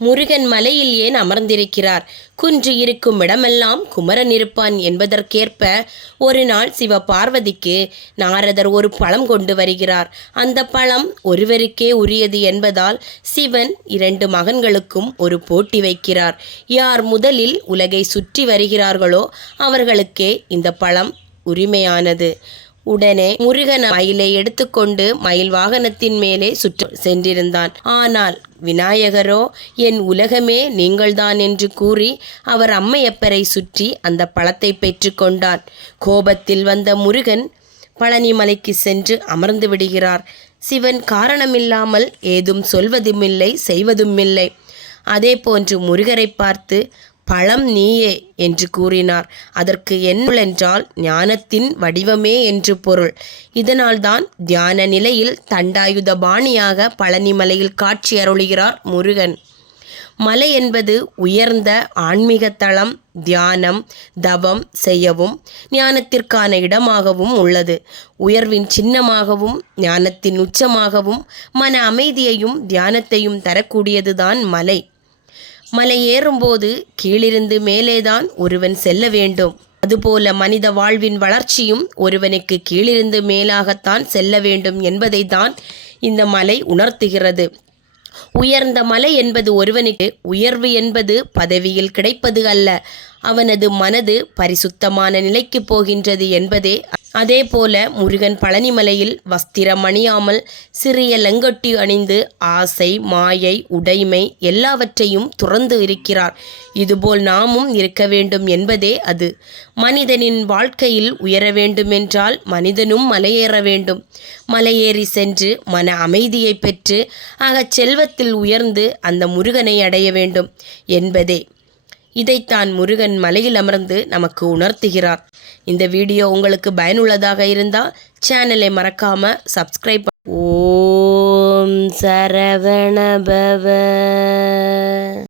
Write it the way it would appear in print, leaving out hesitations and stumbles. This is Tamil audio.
முருகன் மலையில் ஏன் அமர்ந்திருக்கிறார்? குன்று இருக்கும் இடமெல்லாம் குமரன் இருப்பான் என்பதற்கேற்ப ஒரு நாள் சிவ பார்வதிக்கு நாரதர் ஒரு பழம் கொண்டு வருகிறார். அந்த பழம் ஒருவருக்கே உரியது என்பதால் சிவன் 2 மகன்களுக்கும் ஒரு போட்டி வைக்கிறார். யார் முதலில் உலகை சுற்றி வருகிறார்களோ அவர்களுக்கே இந்த பழம் உரிமையானது. உடனே முருகன் மயிலை எடுத்துக்கொண்டு மயில் வாகனத்தின் மேலே சுற்று சென்றிருந்தான். ஆனால் விநாயகரோ என் உலகமே நீங்கள்தான் என்று கூறி அவர் அம்மையப்பரை சுற்றி அந்த பழத்தை பெற்று கொண்டார். கோபத்தில் வந்த முருகன் பழனிமலைக்கு சென்று அமர்ந்து விடுகிறார். சிவன் காரணமில்லாமல் ஏதும் சொல்வதுமில்லை, செய்வதுமில்லை. அதே போன்று முருகரை பார்த்து பழம் நீயே என்று கூறினார். அதற்கு என்னென்றால் ஞானத்தின் வடிவமே என்று பொருள். இதனால்தான் தியான நிலையில் தண்டாயுத பாணியாக பழனிமலையில் காட்சி அருளுகிறார் முருகன். மலை என்பது உயர்ந்த ஆன்மீக தளம். தியானம், தவம் செய்யவும் ஞானத்திற்கான இடமாகவும் உள்ளது. உயர்வின் சின்னமாகவும் ஞானத்தின் உச்சமாகவும் மன அமைதியையும் தியானத்தையும் தரக்கூடியதுதான் மலை. மலை ஏறும்போது கீழிருந்து மேலேதான் ஒருவன் செல்ல வேண்டும். அதுபோல மனித வாழ்வின் வளர்ச்சியும் ஒருவனுக்கு கீழிருந்து மேலாகத்தான் செல்ல வேண்டும் என்பதை தான் இந்த மலை உணர்த்துகிறது. உயர்ந்த மலை என்பது ஒருவனுக்கு உயர்வு என்பது பதவியில் கிடைப்பது அல்ல, அவனது மனது பரிசுத்தமான நிலைக்கு போகின்றது என்பதே. அதே போல முருகன் பழனிமலையில் வஸ்திரம் அணியாமல் சிறிய லங்கொட்டி அணிந்து ஆசை, மாயை, உடைமை எல்லாவற்றையும் துறந்து இருக்கிறார். இதுபோல் நாமும் இருக்க வேண்டும் என்பதே அது. மனிதனின் வாழ்க்கையில் உயர வேண்டுமென்றால் மனிதனும் மலையேற வேண்டும். மலையேறி சென்று மன அமைதியை பெற்று செல்வத்தில் உயர்ந்து அந்த முருகனை அடைய வேண்டும் என்பதே. இதைத்தான் முருகன் மலையில் அமர்ந்து நமக்கு உணர்த்துகிறார். இந்த வீடியோ உங்களுக்கு பயனுள்ளதாக இருந்தால் சேனலை மறக்காம சப்ஸ்கிரைப். ஓம் சரவண பவ.